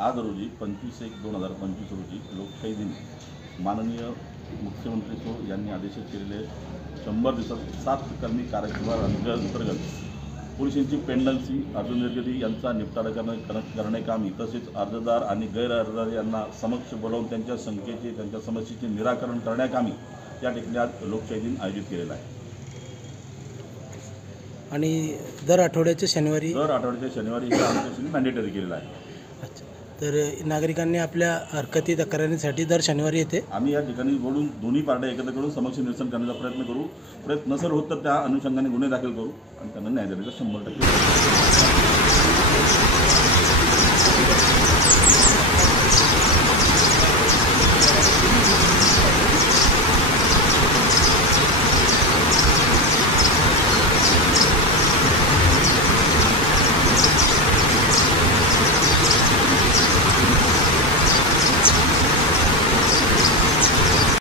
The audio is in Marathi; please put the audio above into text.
आज रोजी 25/1/2025 रोजी लोकशाही दिन माननीय मुख्यमंत्री यांनी आदेशित केलेले 100 दिवसात 7 कलमी कार्यक्रमांतर्गत पोलिसांची पेंडन्सी अर्जनिर्गती यांचा निपटारा करण्याकामी तसेच अर्जदार आणि गैरअर्जदार यांना समक्ष बोलावून त्यांच्या शंकेचे त्यांच्या समस्येचे निराकरण करण्याकामी या ठिकाणी आज लोकशाही दिन आयोजित केलेला आहे। आणि दर आठवड्याच्या शनिवारी हे आमच्या मॅन्डेटरी केलेलं आहे। अच्छा, तर नागरिकांनी आपल्या हरकती तक्रारींसाठी दर शनिवारी येते आम्ही या ठिकाणी बोलून दोन्ही पार्ट्या एकत्र करून समक्ष निरसन करण्याचा प्रयत्न करू। प्रयत्न नसेल होत तर त्या अनुषंगाने गुन्हे दाखल करू आणि त्यांना न्याय देण्याचा 100%